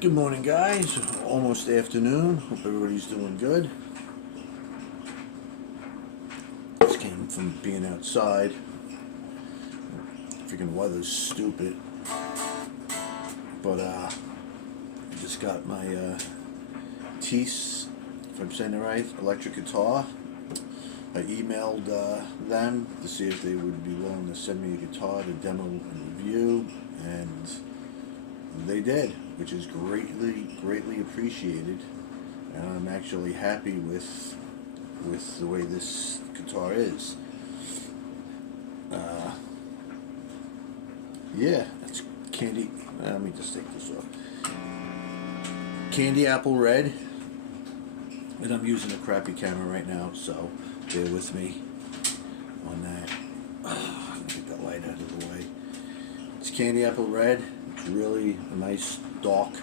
Good morning, guys. Almost afternoon. Hope everybody's doing good. Just came from being outside. Freaking weather's stupid. But I just got my tease, if I'm saying it right, electric guitar. I emailed them to see if they would be willing to send me a guitar to demo and review, and they did, which is greatly appreciated, and I'm actually happy with the way this guitar is. Yeah, it's candy. Let me just take this off. Candy apple red, and I'm using a crappy camera right now, so bear with me on that. Let me get that light out of the way. It's candy apple red. It's really a nice dark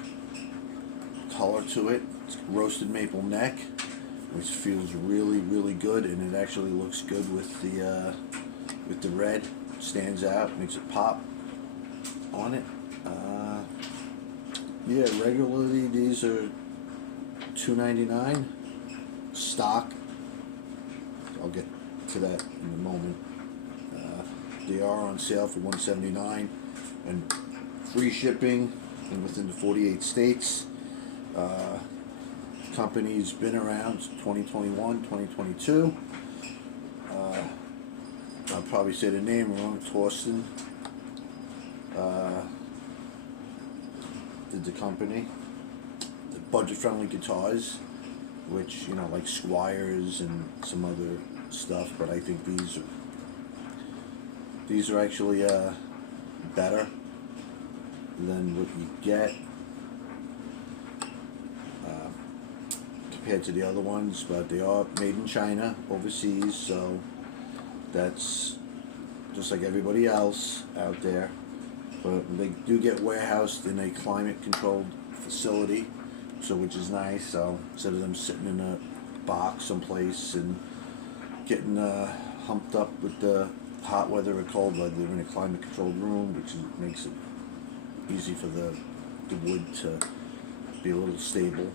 color to it. It's roasted maple neck, which feels really good, and it actually looks good with the red. Stands out, makes it pop on it. Yeah, regularly these are $2.99 stock. I'll get to that in a moment. They are on sale for $179 and free shipping, and within the 48 states. Company's been around 2021, 2022. I'll probably say the name wrong. Torsten did the company. The budget-friendly guitars, which, you know, like Squires and some other stuff, but I think these are actually better than what you get compared to the other ones, but they are made in China, overseas, so that's just like everybody else out there. But they do get warehoused in a climate-controlled facility, so which is nice. So instead of them sitting in a box someplace and getting humped up with the hot weather or cold weather, they're in a climate-controlled room, which makes it easy for the wood to be a little stable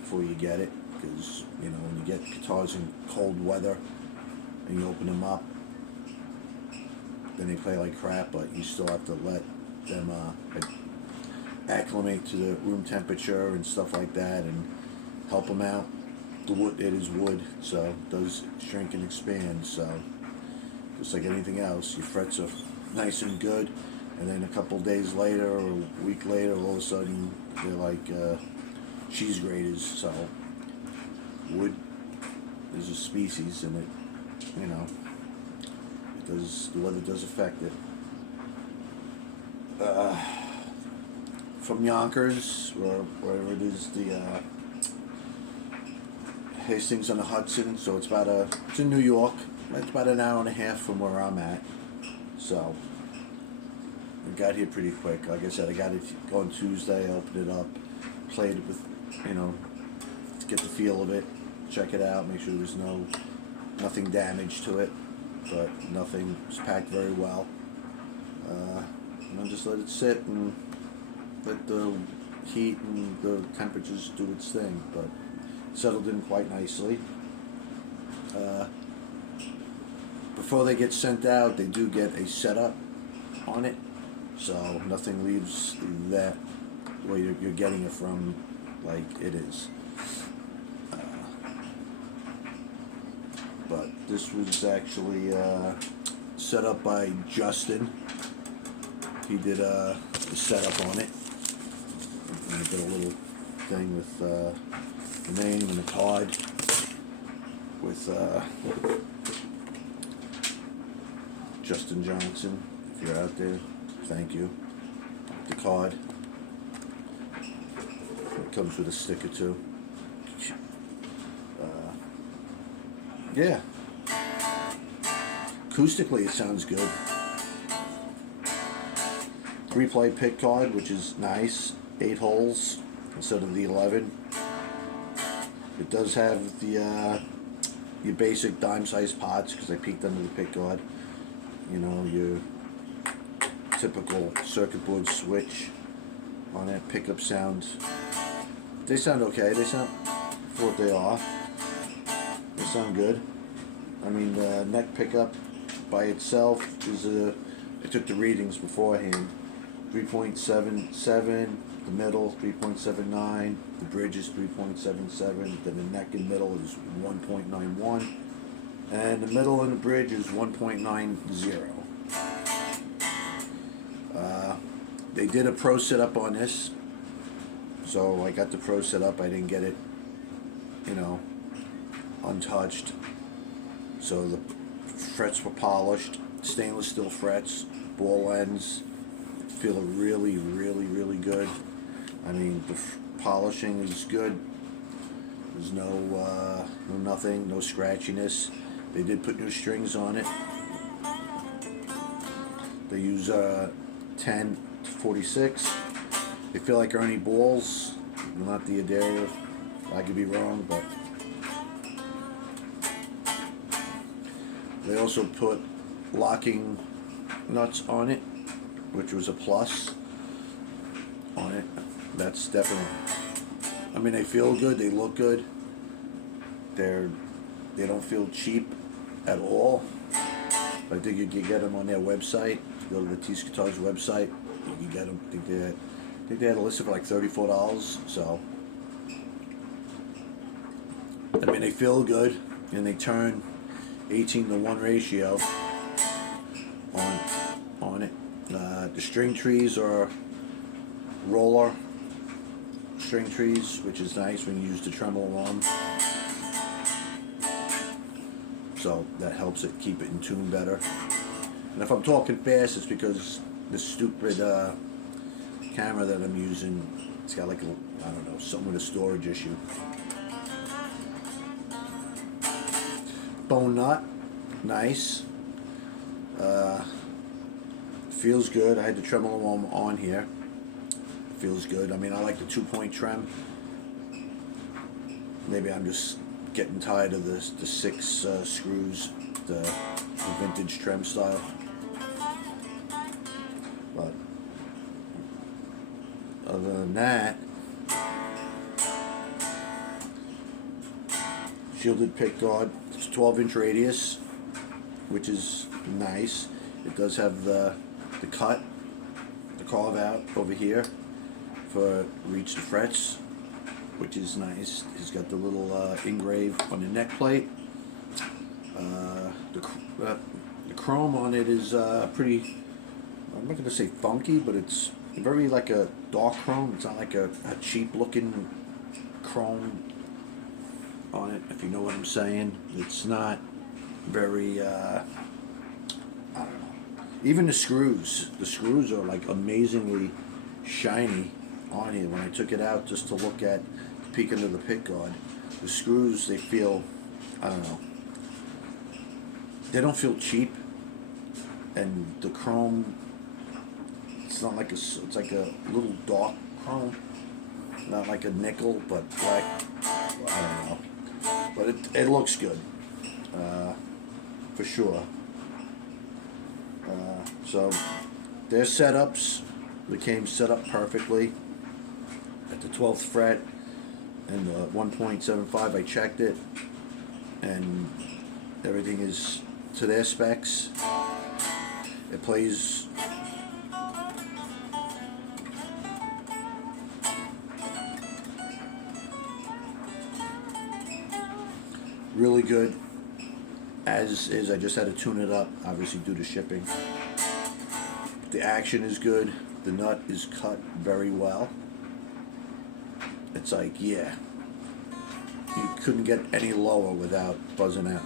before you get it, because, you know, when you get guitars in cold weather and you open them up, then they play like crap, but you still have to let them acclimate to the room temperature and stuff like that, and help them out. The wood, it is wood, so it does shrink and expand, so just like anything else, your frets are nice and good, and then a couple days later or a week later, all of a sudden they're like cheese graters. So wood is a species, and it, you know, it does, the weather does affect it. From Yonkers, or wherever it is, the Hastings on the Hudson, so it's in New York. It's about an hour and a half from where I'm at, so I got here pretty quick. Like I said, I got it on Tuesday. I opened it up, played it with, you know, to get the feel of it, check it out, make sure there's nothing damaged to it, but nothing. It's packed very well. And I'll just let it sit and let the heat and the temperatures do its thing, but it settled in quite nicely. Before they get sent out, they do get a setup on it, so nothing leaves that way you're getting it from like it is. But this was actually set up by Justin. He did a setup on it. And I did a little thing with the name and the card with Justin Johnson. If you're out there, thank you. The card. It comes with a sticker too. Yeah. Acoustically, it sounds good. 3-play pick guard, which is nice. 8 holes instead of the 11. It does have the your basic dime-sized pots because I peeked under the pick guard. You know, your typical circuit board switch on that pickup sound. They sound okay. They sound for what they are. They sound good. I mean, the neck pickup by itself is I took the readings beforehand. 3.77, the middle 3.79, the bridge is 3.77, then the neck and middle is 1.91, and the middle and the bridge is 1.90. They did a pro setup on this, so I got the pro setup. I didn't get it, you know, untouched. So the frets were polished, stainless steel frets, ball ends. Feel really, really, really good. I mean, the polishing is good. There's no nothing, no scratchiness. They did put new strings on it. They use 10 to 46. They feel like Ernie balls, not the Adair. I could be wrong, but they also put locking nuts on it, which was a plus on it. That's definitely, I mean, they feel good, they look good. They don't feel cheap at all. I think you can get them on their website. Go to the teaseguitars website. You can get them. I think they had a listed for like $34. So, I mean, they feel good, and they turn 18-to-1 ratio on it. The string trees are roller string trees, which is nice when you use the tremolo on. So that helps it keep it in tune better. And if I'm talking fast, it's because this stupid camera that I'm using, it's got like I don't know, something with a storage issue. Bone nut, nice. Feels good. I had the tremolo on here. Feels good. I mean, I like the 2-point trem. Maybe I'm just getting tired of the 6 screws, the vintage trem style. But other than that, shielded pick guard. It's 12-inch radius, which is nice. It does have the cut, the carve out over here for reach the frets, which is nice. He's got the little engrave on the neck plate. The chrome on it is pretty, I'm not going to say funky, but it's very like a dark chrome. It's not like a cheap looking chrome on it, if you know what I'm saying. It's not very, I don't know. Even the screws are like amazingly shiny on here. When I took it out just to look at, peek into the pick guard, the screws, they feel, I don't know, they don't feel cheap. And the chrome, it's not like it's like a little dark chrome, not like a nickel, but black, I don't know. But it looks good, for sure. So their setups, they came set up perfectly at the 12th fret and the 1.75. I checked it, and everything is to their specs. It plays really good as is. I just had to tune it up, obviously due to shipping. The action is good. The nut is cut very well. It's like, yeah, you couldn't get any lower without buzzing out.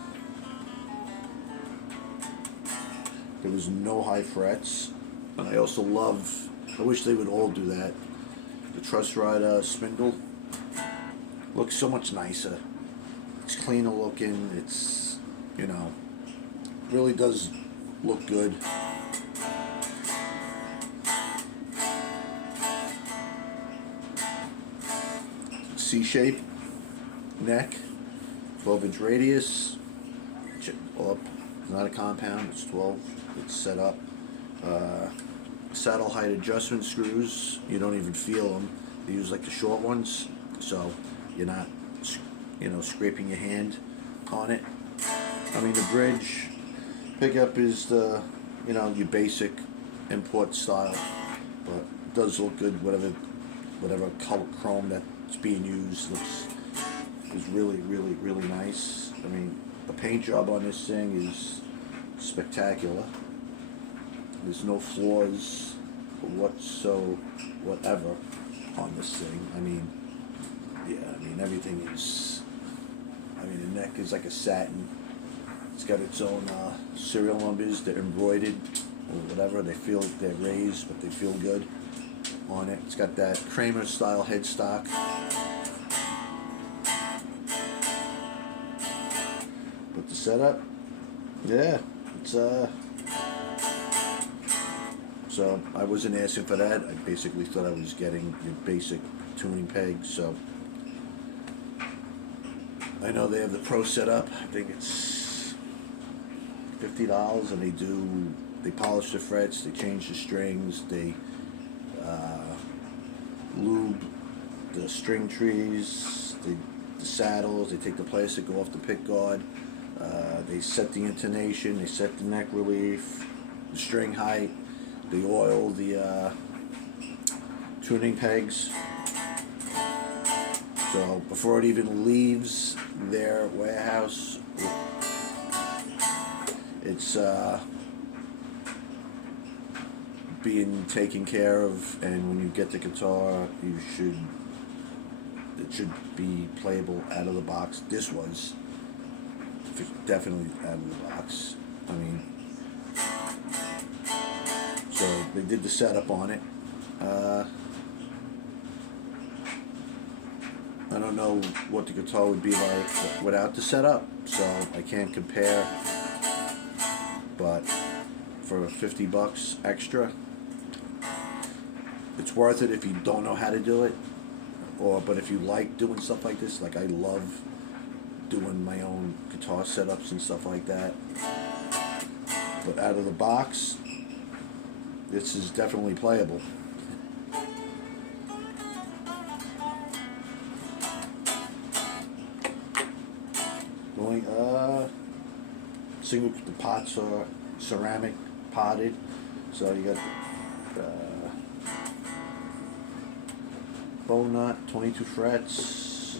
There was no high frets, and I also love, I wish they would all do that, the truss rod spindle looks so much nicer. It's cleaner looking. It's, you know, really does look good. C-shape neck, 12-inch radius. Up, not a compound. It's 12. It's set up. Saddle height adjustment screws. You don't even feel them. They use like the short ones, so you're not, scraping your hand on it. I mean, the bridge pickup is the, your basic import style, but it does look good. Whatever color chrome that's being used is really, really, really nice. I mean, the paint job on this thing is spectacular. There's no flaws whatsoever on this thing. I mean, everything is. I mean, the neck is like a satin. It's got its own serial numbers. They're embroidered or whatever. They're raised, but they feel good on it. It's got that Kramer style headstock. But the setup, yeah, it's So I wasn't asking for that. I basically thought I was getting your basic tuning peg. So I know they have the pro setup. I think it's $50, and they polish the frets, they change the strings, they lube the string trees, the saddles, they take the plastic off the pick guard, they set the intonation, they set the neck relief, the string height, they oil the tuning pegs. So before it even leaves their warehouse, it's being taken care of, and when you get the guitar, it should be playable out of the box. This was definitely out of the box. I mean, so they did the setup on it. I don't know what the guitar would be like without the setup, so I can't compare. But for $50 extra, it's worth it if you don't know how to do it. But if you like doing stuff like this, like I love doing my own guitar setups and stuff like that. But out of the box, this is definitely playable. The pots are ceramic potted, so you got bow nut, 22 frets,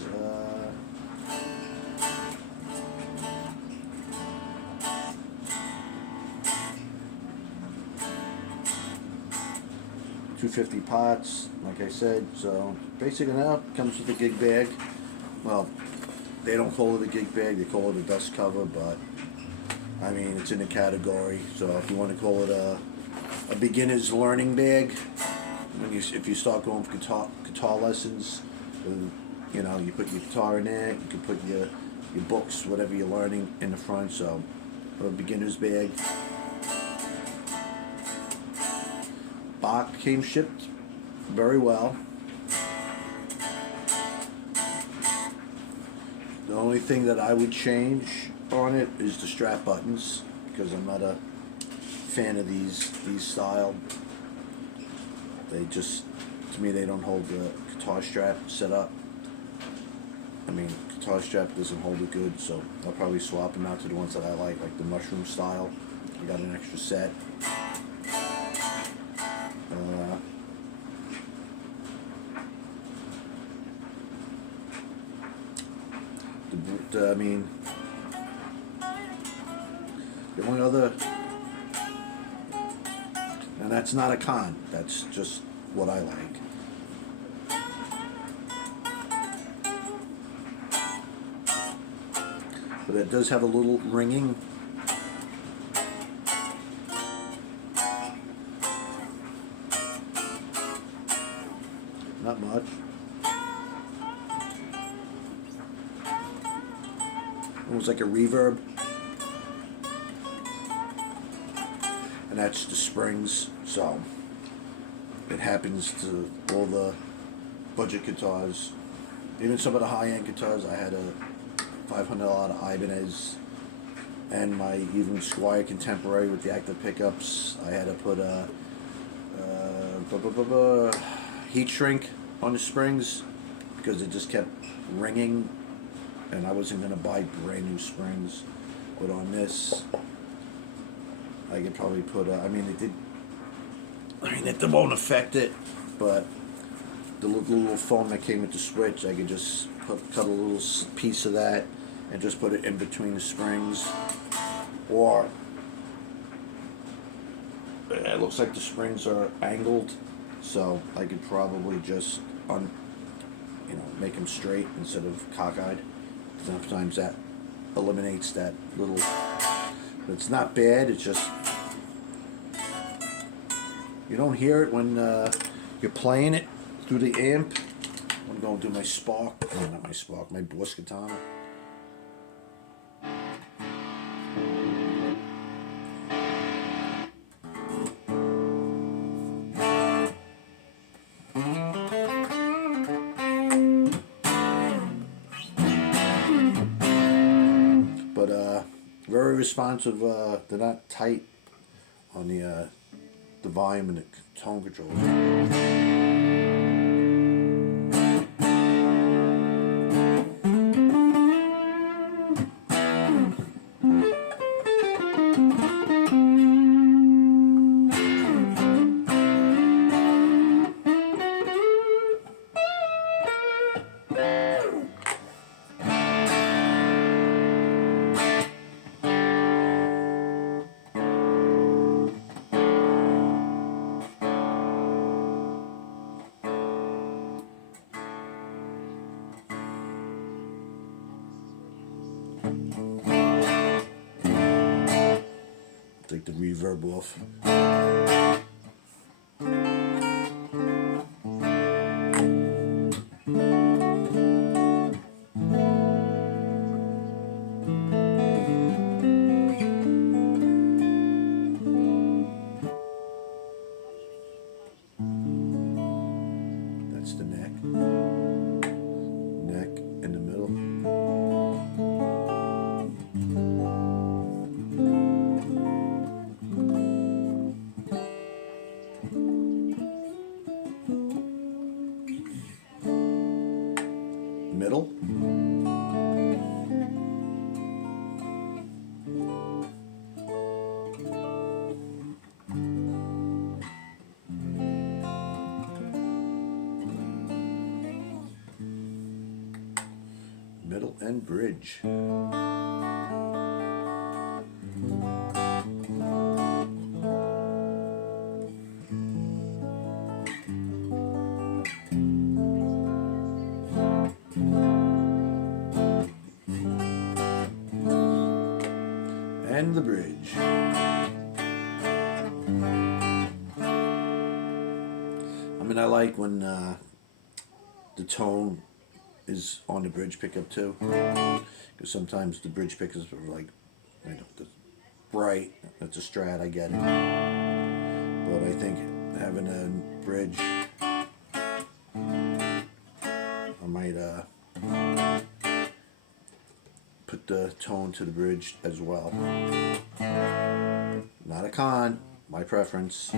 $250 pots, like I said. So basically now it comes with a gig bag. Well, they don't call it a gig bag, they call it a dust cover, but I mean, it's in the category. So if you want to call it a beginner's learning bag, if you start going for guitar lessons, you put your guitar in there. You can put your books, whatever you're learning, in the front. So a beginner's bag. Box came shipped very well. The only thing that I would change on it is the strap buttons, because I'm not a fan of these style. They just, to me, they don't hold the guitar strap set up. I mean, guitar strap doesn't hold it good, so I'll probably swap them out to the ones that I like the mushroom style. I got an extra set. I mean, the only other, and that's not a con, that's just what I like. But it does have a little ringing. Not much. Almost like a reverb. and that's the springs. So it happens to all the budget guitars, even some of the high-end guitars. I had a $500 Ibanez, and my even Squire Contemporary with the active pickups. I had to put a heat shrink on the springs because it just kept ringing, and I wasn't gonna buy brand new springs. But on this, I could probably put a, it won't affect it, but the little foam that came with the switch, I could just cut a little piece of that and just put it in between the springs. Or it looks like the springs are angled, so I could probably just make them straight instead of cockeyed. Sometimes that eliminates that little. But it's not bad. It's just you don't hear it when you're playing it through the amp. I'm going to do my Spark. No, not my Spark. My Boss Katana. Very responsive. They're not tight on the volume and the tone controls. Take the reverb off. That's the neck. Neck in the middle. Middle. Middle and bridge. And the bridge. I like when the tone is on the bridge pickup too, because sometimes the bridge pickups are like, the bright. That's a Strat, I get it. But I think having a bridge, I might put the tone to the bridge as well. Not a con, my preference.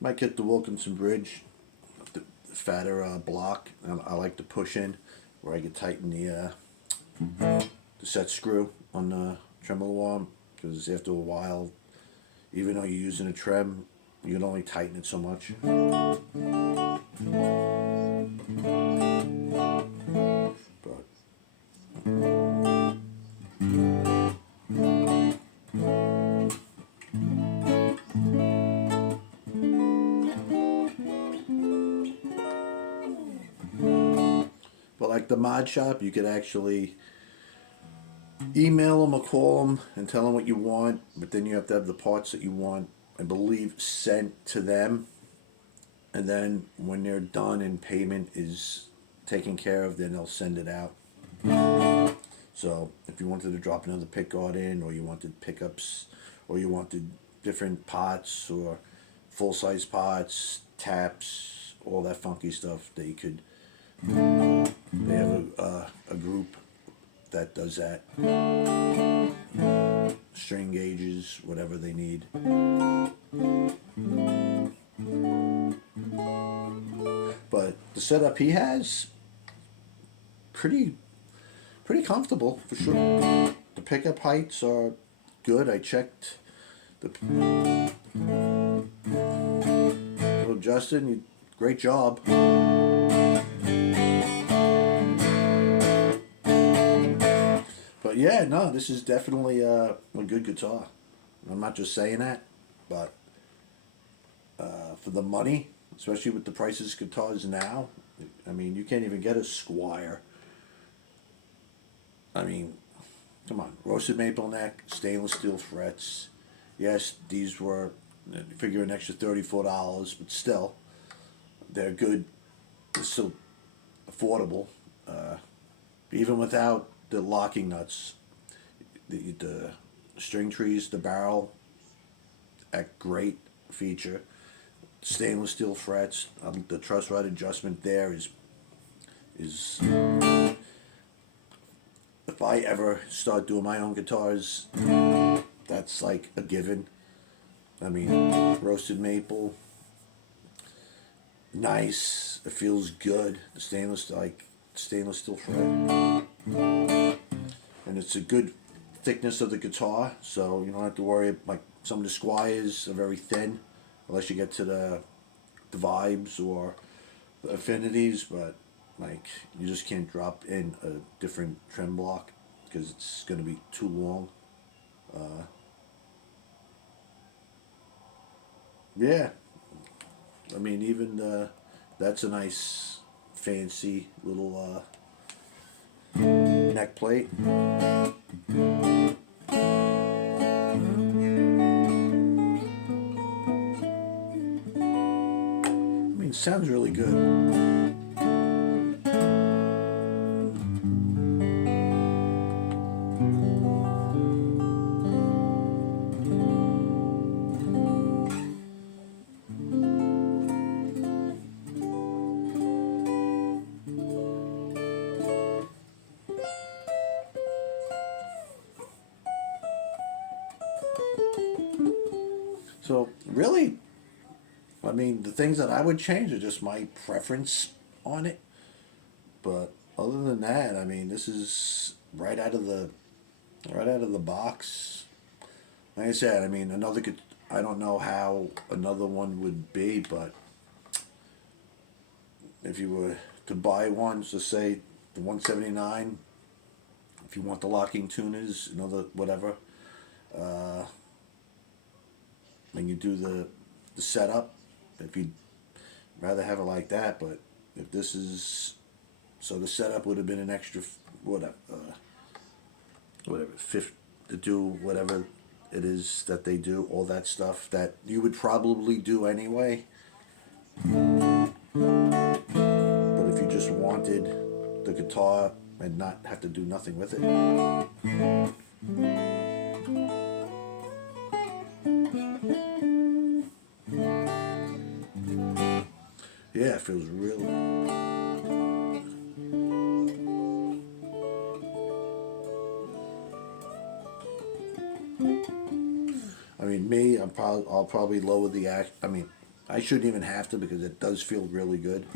Might get the Wilkinson bridge, the fatter block. I like to push in where I can tighten the set screw on the tremolo arm, because after a while, even though you're using a trem, you can only tighten it so much. But like the mod shop, you could actually email them or call them and tell them what you want, but then you have to have the parts that you want, I believe, sent to them. And then when they're done and payment is taken care of, then they'll send it out. So if you wanted to drop another pick guard in, or you wanted pickups, or you wanted different pots, or full-size pots, taps, all that funky stuff, they could. They have a group that does that. String gauges, whatever they need. But the setup he has, pretty comfortable for sure. The pickup heights are good. I checked the. So Justin, great job. But yeah, no, this is definitely a good guitar. I'm not just saying that, but for the money, especially with the prices of guitars now, I mean, you can't even get a Squire. I mean, come on, roasted maple neck, stainless steel frets. Yes, these were, figure an extra $34, but still, they're good. They're still affordable, even without the locking nuts. The string trees, the barrel, a great feature. Stainless steel frets, the truss rod adjustment there is if I ever start doing my own guitars, that's like a given. I mean, roasted maple, nice. It feels good. The stainless steel fret, and it's a good thickness of the guitar, so you don't have to worry. Like some of the Squires are very thin, unless you get to the vibes or the affinities, but like you just can't drop in a different trem block because it's going to be too long. Yeah, I mean, even that's a nice fancy little neck plate. I mean, it sounds really good. So really, I mean, the things that I would change are just my preference on it. But other than that, I mean, this is right out of the box. Like I said, I mean, I don't know how another one would be, but if you were to buy one, so say the 179, if you want the locking tuners, another whatever, when you do the setup, if you'd rather have it like that, but if this is, so the setup would have been an extra, whatever, fifth, to do whatever it is that they do, all that stuff that you would probably do anyway. But if you just wanted the guitar and not have to do nothing with it, yeah, it feels really. I mean, I'll probably lower the act. I mean, I shouldn't even have to because it does feel really good.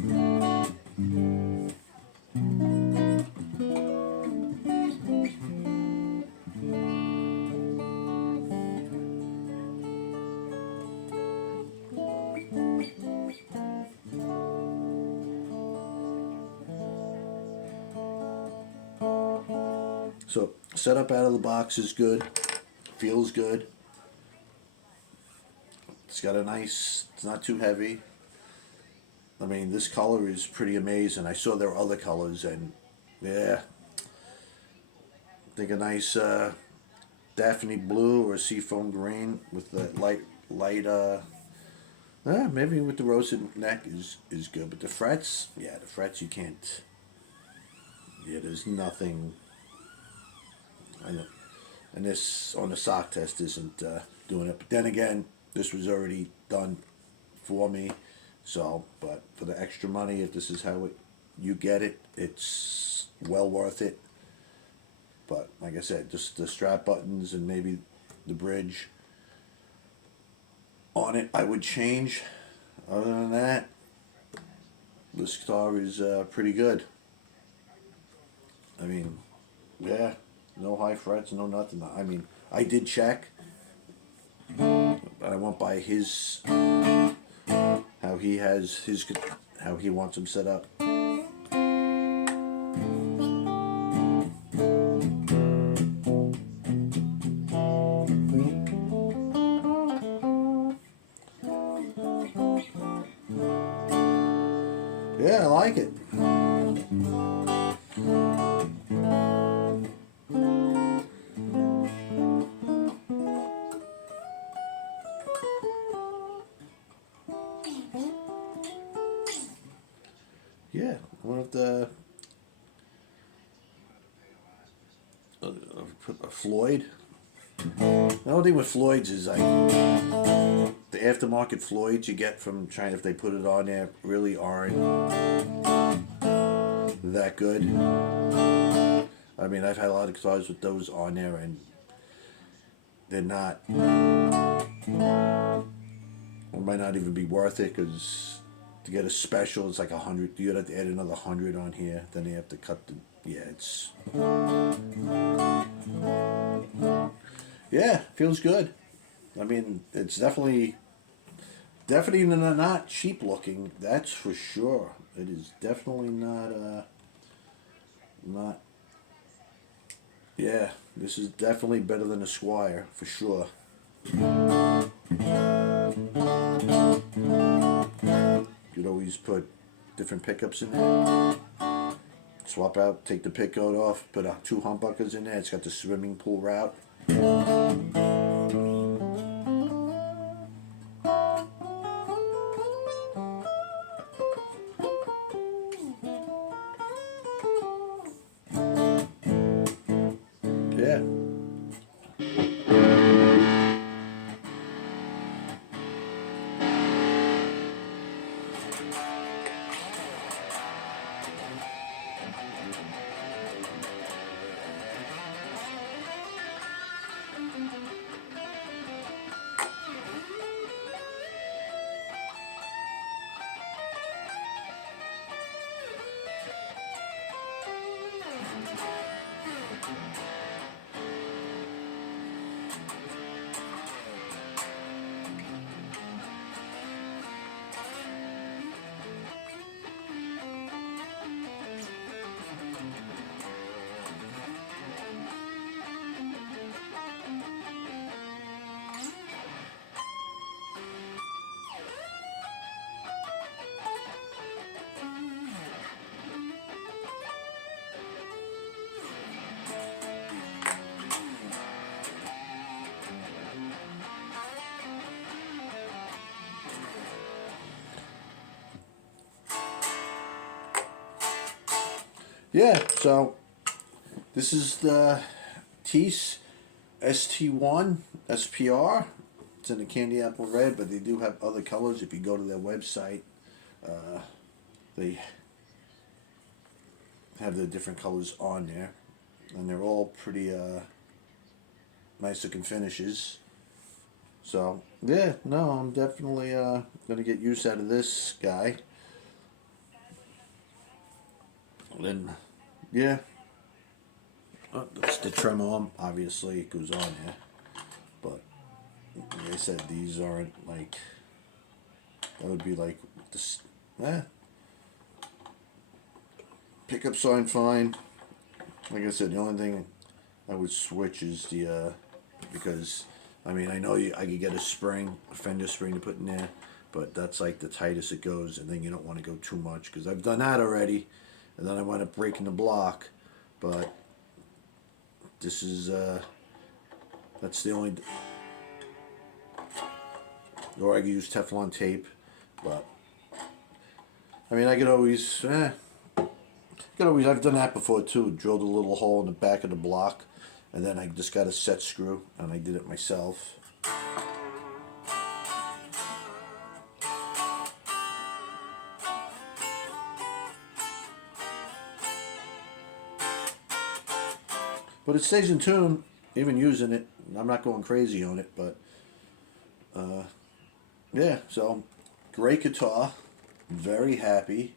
So setup out of the box is good, feels good. It's got it's not too heavy. I mean, this color is pretty amazing. I saw there were other colors, and yeah, think a nice Daphne blue or seafoam green with that light. Maybe with the roasted neck is good, but the frets, yeah, the frets you can't. Yeah, there's nothing. I know, and this on the sock test isn't doing it. But then again, this was already done for me. So, but for the extra money, if this is how you get it, it's well worth it. But like I said, just the strap buttons and maybe the bridge on it, I would change. Other than that, this guitar is pretty good. I mean, yeah, no high frets, no nothing. I mean, I did check, but I went by his how he has his how he wants them set up. Yeah, I like it. Yeah, one of the Floyd. The only thing with Floyd's is the aftermarket Floyds you get from China, if they put it on there, really aren't that good. I mean, I've had a lot of guitars with those on there, and they're not. It might not even be worth it, because to get a special, it's like 100. You'd have to add another 100 on here. Then you have to cut the. Yeah, it's. Yeah, feels good. I mean, it's definitely not cheap looking. That's for sure. It is definitely not. Yeah, this is definitely better than a Squire for sure. You'd always put different pickups in there. Swap out, take the pickguard off, put 2 humbuckers in there. It's got the swimming pool route. Yeah. Yeah, so this is the Tease ST1 SPR. It's in the candy apple red, but they do have other colors. If you go to their website, they have the different colors on there, and they're all pretty nice looking finishes. So yeah, no, I'm definitely gonna get use out of this guy. Then, yeah, that's the trim arm. Obviously, it goes on here, but like I said, these aren't like. That would be like this. Pickups aren't fine. Like I said, the only thing I would switch is the because I mean I know I could get a fender spring to put in there, but that's like the tightest it goes, and then you don't want to go too much, because I've done that already. And then I wound up breaking the block, but this is that's the only, or I could use Teflon tape, but I mean I could always I've done that before too. Drilled a little hole in the back of the block, and then I just got a set screw, and I did it myself. But it stays in tune, even using it. I'm not going crazy on it, but yeah. So great guitar, very happy.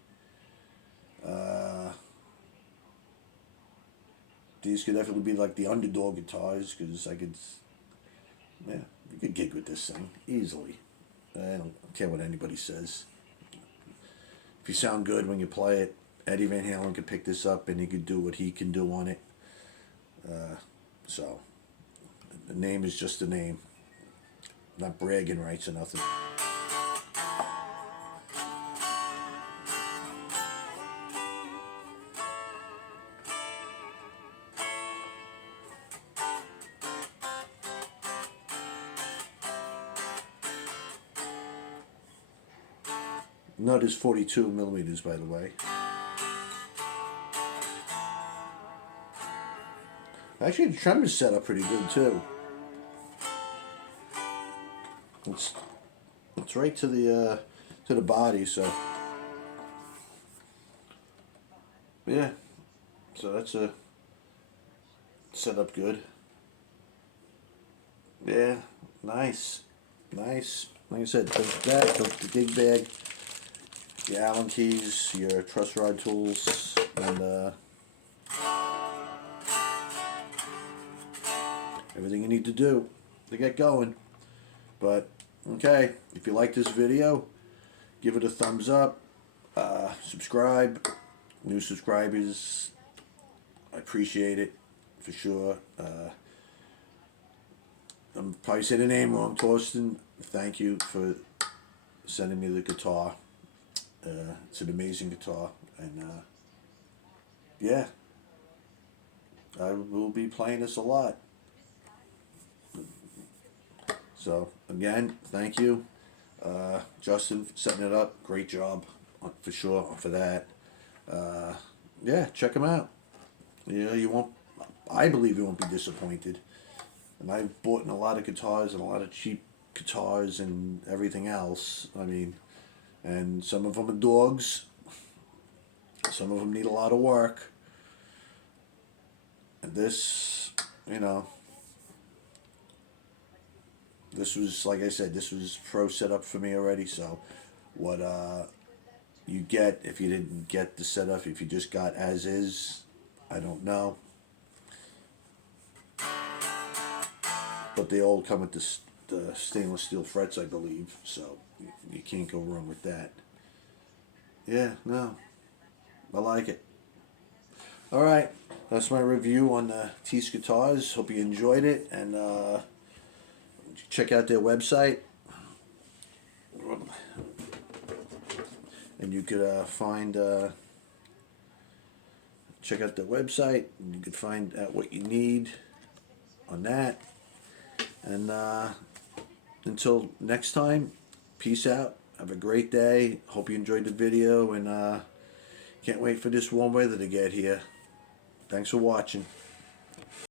These could definitely be like the underdog guitars, because I could, yeah, you could gig with this thing easily. I don't care what anybody says. If you sound good when you play it, Eddie Van Halen could pick this up and he could do what he can do on it. So, the name is just a name. Not bragging rights or nothing. Nut is 42 millimeters, by the way. Actually, the trim is set up pretty good too. It's right to the body, so yeah. So that's a set up good. Yeah, nice. Like I said, the gig bag, your Allen keys, your truss rod tools, and everything you need to do to get going. But okay, if you like this video, give it a thumbs up, subscribe. New subscribers, I appreciate it for sure. I'm probably saying the name wrong, Torsten. Thank you for sending me the guitar. It's an amazing guitar, and yeah, I will be playing this a lot. So again, thank you, Justin, for setting it up. Great job, for sure, for that. Yeah, check them out. You won't. I believe you won't be disappointed. And I've bought in a lot of guitars and a lot of cheap guitars and everything else. I mean, and some of them are dogs. Some of them need a lot of work. And this, this was, like I said, this was pro setup for me already. So what you get, if you didn't get the setup, if you just got as is, I don't know. But they all come with the stainless steel frets, I believe, so you can't go wrong with that. Yeah, no, I like it. Alright, that's my review on the Tease guitars. Hope you enjoyed it, and check out their website. And you could find, check out their website, and you could find out what you need on that. And until next time, peace out. Have a great day. Hope you enjoyed the video, and can't wait for this warm weather to get here. Thanks for watching.